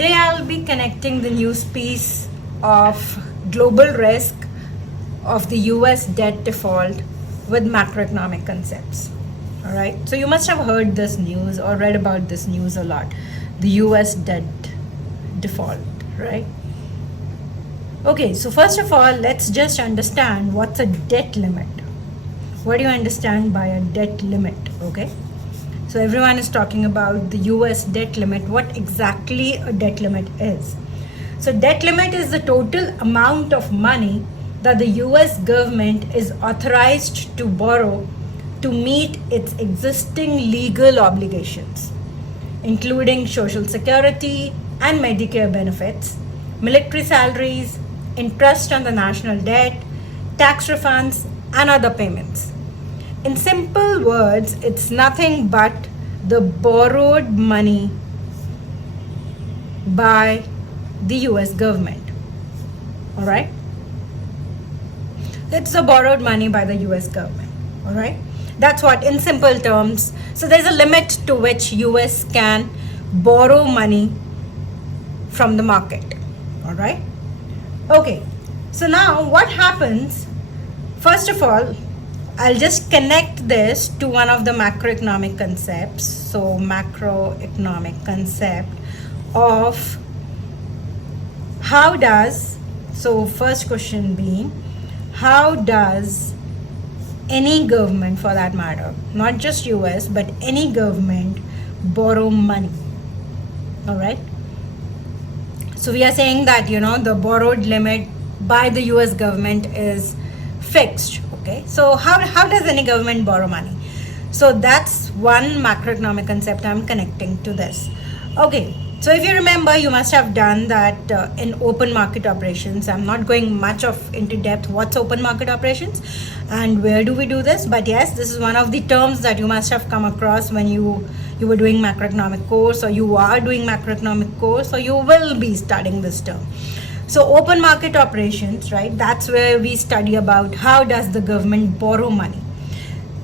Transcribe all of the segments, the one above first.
Today I'll be connecting the news piece of global risk of the US debt default with macroeconomic concepts. All right, so you must have heard this news or read about this news a lot, the US debt default, right? Okay, so first of all, let's just understand what's a debt limit. What do you understand by a debt limit? Okay, so everyone is talking about the US debt limit. What exactly a debt limit is? So debt limit is the total amount of money that the US government is authorized to borrow to meet its existing legal obligations, including Social Security and Medicare benefits, military salaries, interest on the national debt, tax refunds, and other payments. In simple words, it's nothing but the borrowed money by the US government. All right? It's the borrowed money by the US government. All right? That's what, in simple terms. So there's a limit to which US can borrow money from the market. All right? Okay. So now what happens? First of all, I'll just connect this to one of the macroeconomic concepts. So macroeconomic concept of how does, so first question being, how does any government for that matter, not just US, but any government borrow money? All right. So we are saying that, the borrowed limit by the US government is fixed. Okay. So how does any government borrow money? So that's one macroeconomic concept I'm connecting to this. Okay. So if you remember, you must have done that in open market operations. I'm not going much into depth what's open market operations and where do we do this. But yes, this is one of the terms that you must have come across when you were doing macroeconomic course, or you are doing macroeconomic course, or you will be studying this term. So open market operations, right? That's where we study about how does the government borrow money.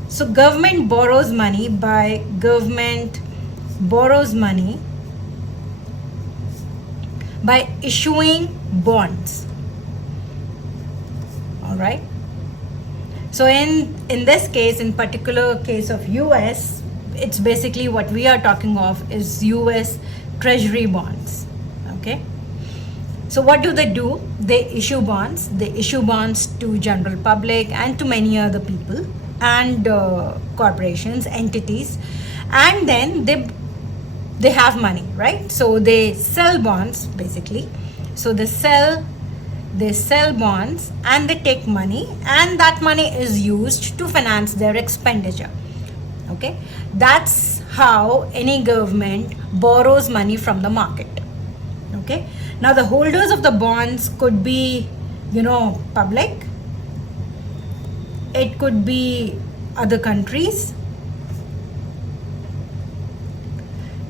So government borrows money by issuing bonds. All right. So in this case, in particular case of US, it's basically what we are talking of is US treasury bonds. Okay. So what do? They issue bonds. They issue bonds to general public and to many other people and corporations, entities, and then they have money, right? So they sell bonds basically. So they sell bonds and they take money, and that money is used to finance their expenditure. Okay, that's how any government borrows money from the market. Okay, now the holders of the bonds could be, public. It could be other countries.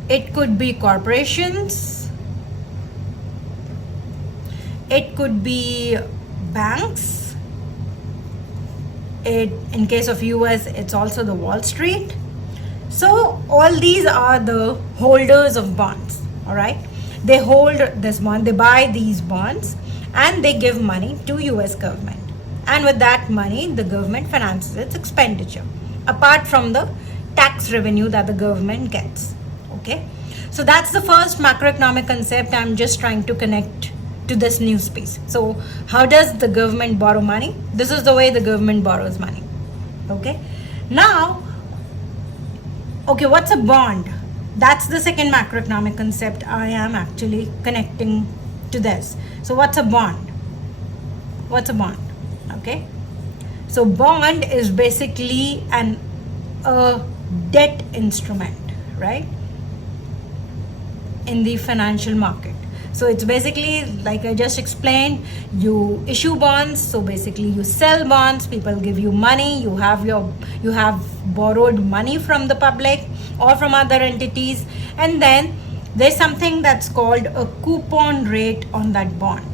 It could be corporations. It could be banks. In case of US, it's also the Wall Street. So all these are the holders of bonds. All right. They hold this bond. They buy these bonds and they give money to US government. And with that money, the government finances its expenditure, apart from the tax revenue that the government gets. Okay, so that's the first macroeconomic concept I'm just trying to connect to this news piece. So how does the government borrow money? This is the way the government borrows money. Okay, now, what's a bond? That's the second macroeconomic concept I am actually connecting to this. So what's a bond? What's a bond? Okay, so bond is basically a debt instrument, right, in the financial market. So it's basically, like I just explained, you issue bonds. So basically you sell bonds, people give you money, you have borrowed money from the public or from other entities, and then there's something that's called a coupon rate on that bond.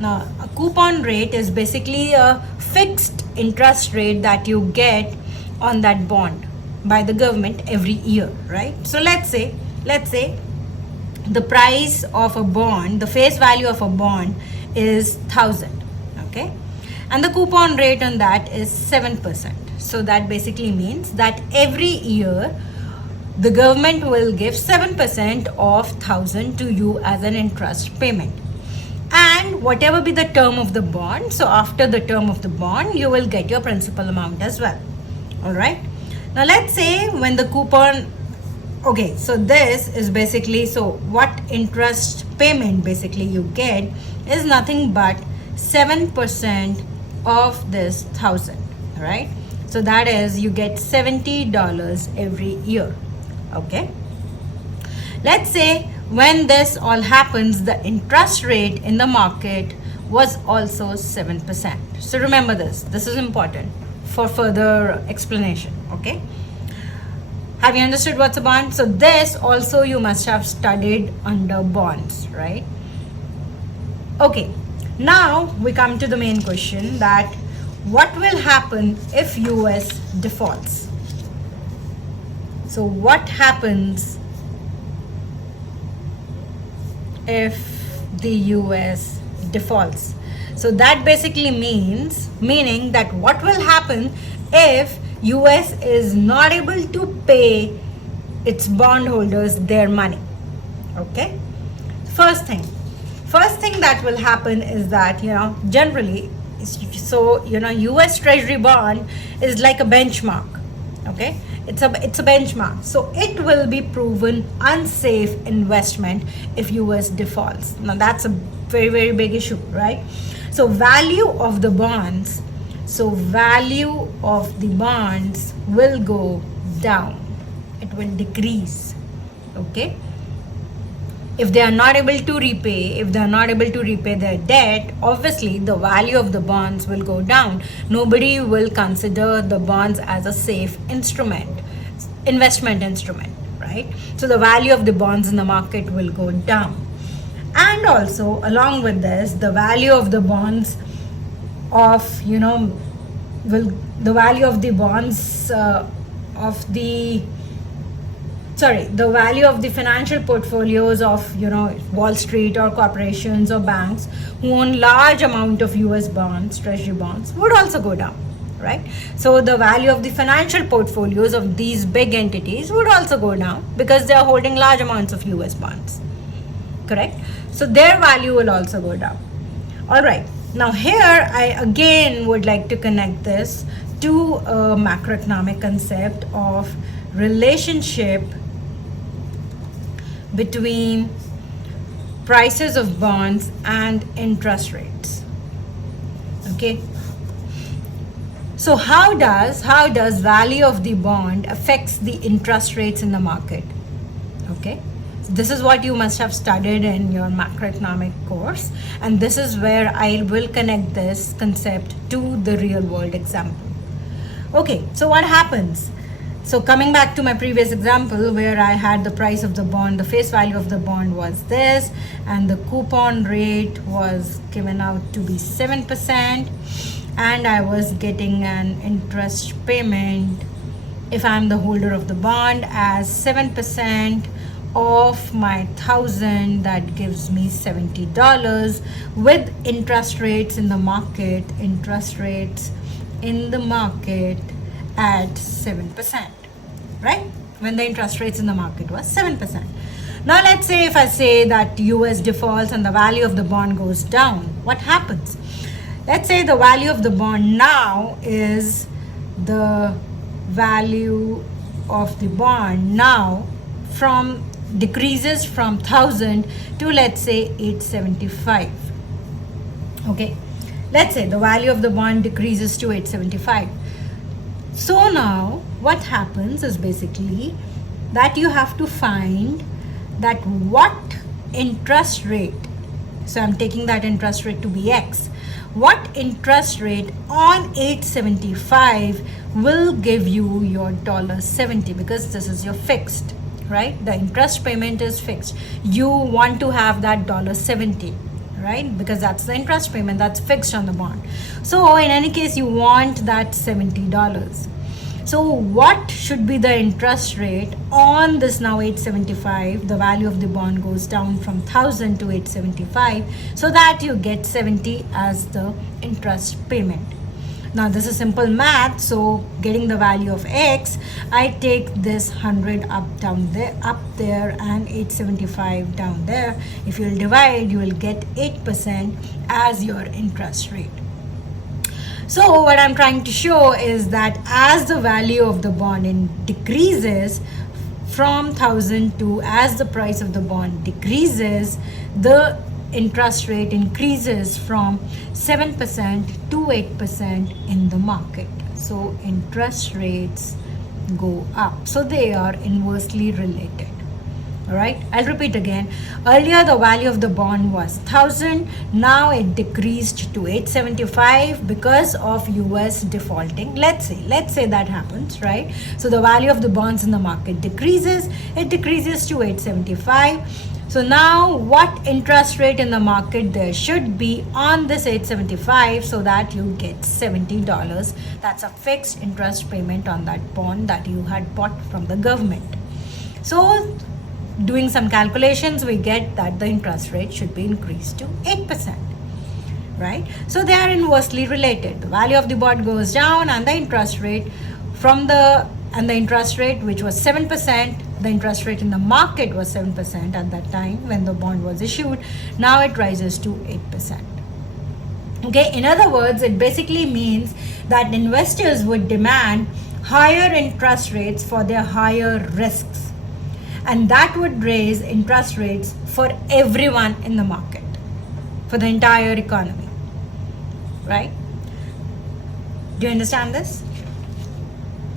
Now, a coupon rate is basically a fixed interest rate that you get on that bond by the government every year, right? So let's say the price of a bond, the face value of a bond is 1,000, okay, and the coupon rate on that is 7%. So that basically means that every year the government will give 7% of 1,000 to you as an interest payment, and whatever be the term of the bond, so after the term of the bond you will get your principal amount as well. All right, now let's say when the coupon, okay, so this is basically, so what interest payment basically you get is nothing but 7% of this 1,000, right? So that is, you get $70 every year. Okay, let's say when this all happens, the interest rate in the market was also 7%. So remember this is important for further explanation. Okay, have you understood what's a bond? So this also you must have studied under bonds, right? Okay, now we come to the main question, that what will happen if US defaults? So what happens if the US defaults? So that basically meaning that what will happen if US is not able to pay its bondholders their money. Okay, first thing that will happen is that, generally, so US Treasury bond is like a benchmark. Okay, it's a benchmark, so it will be proven unsafe investment if US defaults. Now that's a very, very big issue, right? So value of the bonds will go down, it will decrease. Okay, if they are not able to repay their debt, obviously the value of the bonds will go down. Nobody will consider the bonds as a safe investment instrument, right? So the value of the bonds in the market will go down. And also along with this, the value of the bonds the value of the financial portfolios of Wall Street or corporations or banks who own large amount of US bonds, treasury bonds, would also go down, right? So the value of the financial portfolios of these big entities would also go down because they are holding large amounts of US bonds, correct? So their value will also go down. All right, now here I again would like to connect this to a macroeconomic concept of relationship between prices of bonds and interest rates. Okay, so how does value of the bond affects the interest rates in the market? Okay, this is what you must have studied in your macroeconomic course, and this is where I will connect this concept to the real world example. Okay, so what happens? So coming back to my previous example where I had the price of the bond, the face value of the bond was this, and the coupon rate was given out to be 7%, and I was getting an interest payment, if I'm the holder of the bond, as 7% of my 1,000, that gives me $70 with interest rates in the market at 7%, right? When the interest rates in the market was 7%. Now let's say if I say that US defaults and the value of the bond goes down, what happens? Let's say the value of the bond now is the value of the bond now decreases from 1,000 to, let's say, 875. Okay, let's say the value of the bond decreases to 875. So now what happens is basically that you have to find that what interest rate, so I'm taking that interest rate to be X, what interest rate on 875 will give you your $70, because this is your fixed, right? The interest payment is fixed. You want to have that $70, right? Because that's the interest payment that's fixed on the bond. So in any case, you want that $70. So what should be the interest rate on this now 875? The value of the bond goes down from 1000 to 875, so that you get 70 as the interest payment. Now this is simple math, so getting the value of x, I take this 100 up there and 875 down there. If you'll divide, you will get 8% as your interest rate. So what I'm trying to show is that as the value of the bond decreases from 1000 to, as the price of the bond decreases, the interest rate increases from 7% to 8% in the market. So interest rates go up. So they are inversely related. All right, I'll repeat again. Earlier the value of the bond was 1000. Now it decreased to 875 because of US defaulting. Let's say that happens, right? So the value of the bonds in the market decreases. It decreases to 875. So now what interest rate in the market there should be on this 875, so that you get $70. That's a fixed interest payment on that bond that you had bought from the government. So doing some calculations, we get that the interest rate should be increased to 8%, right? So they are inversely related. The value of the bond goes down, and the interest rate which was 7%, the interest rate in the market was 7% at that time when the bond was issued. Now it rises to 8%. Okay, in other words, it basically means that investors would demand higher interest rates for their higher risks, and that would raise interest rates for everyone in the market, for the entire economy, right? Do you understand this?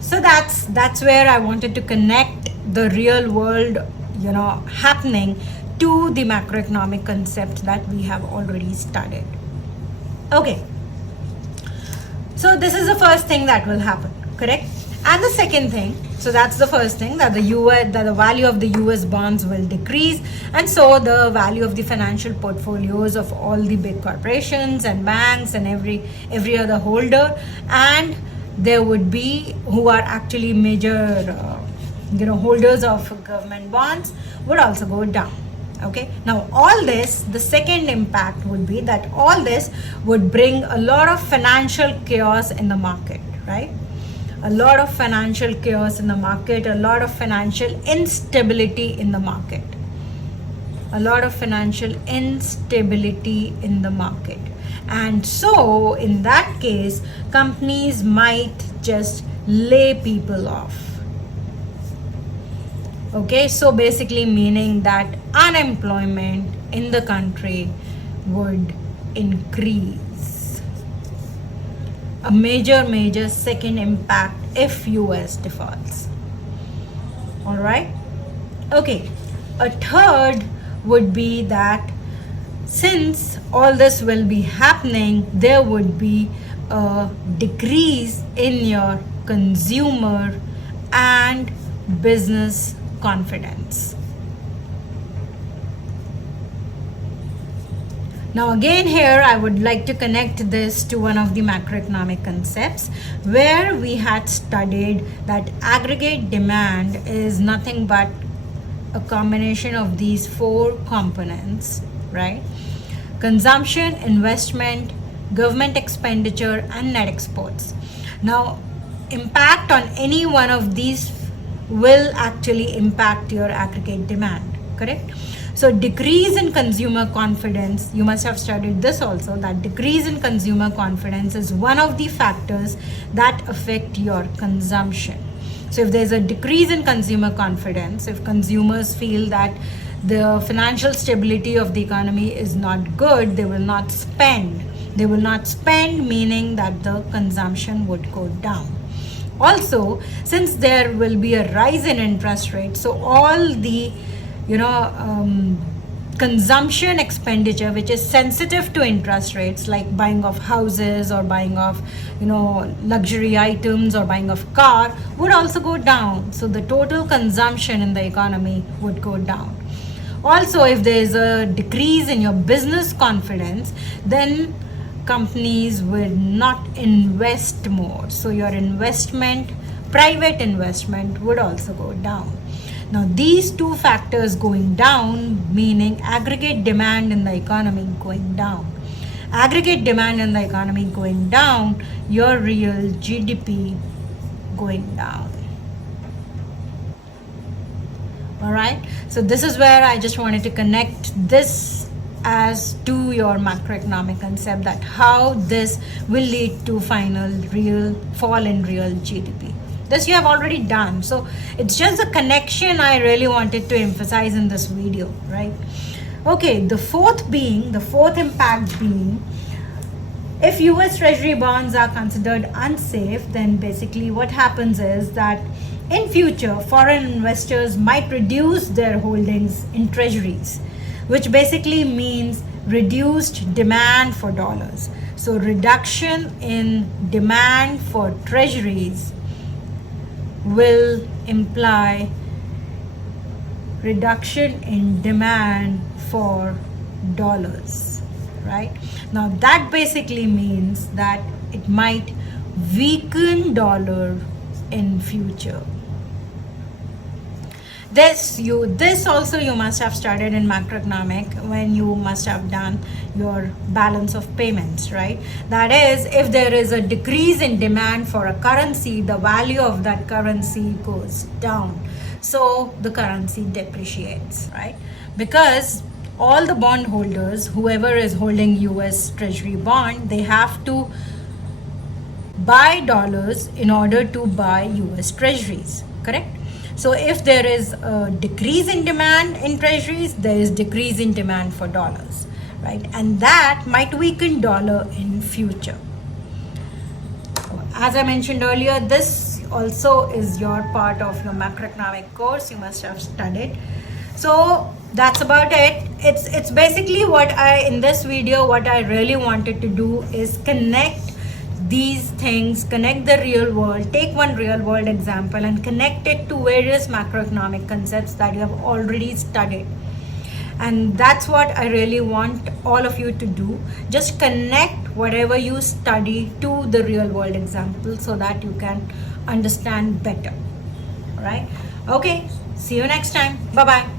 So that's where I wanted to connect the real world, happening to the macroeconomic concept that we have already studied. Okay, so this is the first thing that will happen, correct? And the second thing, so that's the first thing, that the value of the US bonds will decrease, and so the value of the financial portfolios of all the big corporations and banks and every other holder, and there would be who are actually major holders of government bonds, would also go down. Okay, now all this, the second impact would be that all this would bring a lot of financial chaos in the market, right? A lot of financial chaos in the market, a lot of financial instability in the market, a lot of financial instability in the market. And so in that case, companies might just lay people off. Okay, so basically meaning that unemployment in the country would increase. A major second impact if US defaults. All right. Okay, a third would be that since all this will be happening, there would be a decrease in your consumer and business confidence. Now again here I would like to connect this to one of the macroeconomic concepts where we had studied that aggregate demand is nothing but a combination of these four components, right? Consumption, investment, government expenditure, and net exports. Now impact on any one of these will actually impact your aggregate demand, correct? So decrease in consumer confidence, you must have studied this also, that decrease in consumer confidence is one of the factors that affect your consumption. So if there's a decrease in consumer confidence, if consumers feel that the financial stability of the economy is not good, they will not spend. They will not spend, meaning that the consumption would go down. Also, since there will be a rise in interest rates, so all the consumption expenditure which is sensitive to interest rates, like buying of houses or buying of luxury items or buying of car, would also go down. So the total consumption in the economy would go down. Also, if there is a decrease in your business confidence, then companies will not invest more. So your investment, private investment, would also go down. Now these two factors going down, meaning aggregate demand in the economy going down. Aggregate demand in the economy going down, your real GDP going down. All right, so this is where I just wanted to connect this as to your macroeconomic concept, that how this will lead to final real fall in real GDP. This you have already done, so it's just the connection I really wanted to emphasize in this video, right? Okay, the fourth impact being, if US Treasury bonds are considered unsafe, then basically what happens is that in future, foreign investors might reduce their holdings in treasuries, which basically means reduced demand for dollars. So reduction in demand for treasuries will imply reduction in demand for dollars, right? Now that basically means that it might weaken dollar in future. This also you must have studied in macroeconomic when you must have done your balance of payments, right? That is, if there is a decrease in demand for a currency, the value of that currency goes down. So the currency depreciates, right? Because all the bondholders, whoever is holding US Treasury bond, they have to buy dollars in order to buy US Treasuries, correct? So if there is a decrease in demand in treasuries, there is decrease in demand for dollars, right? And that might weaken dollar in future. As I mentioned earlier, this also is your part of your macroeconomic course you must have studied. So that's about it. It's basically what in this video, what I really wanted to do is connect these things, connect the real world, take one real world example and connect it to various macroeconomic concepts that you have already studied. And that's what I really want all of you to do. Just connect whatever you study to the real world example so that you can understand better. All right? Okay, see you next time. Bye-bye.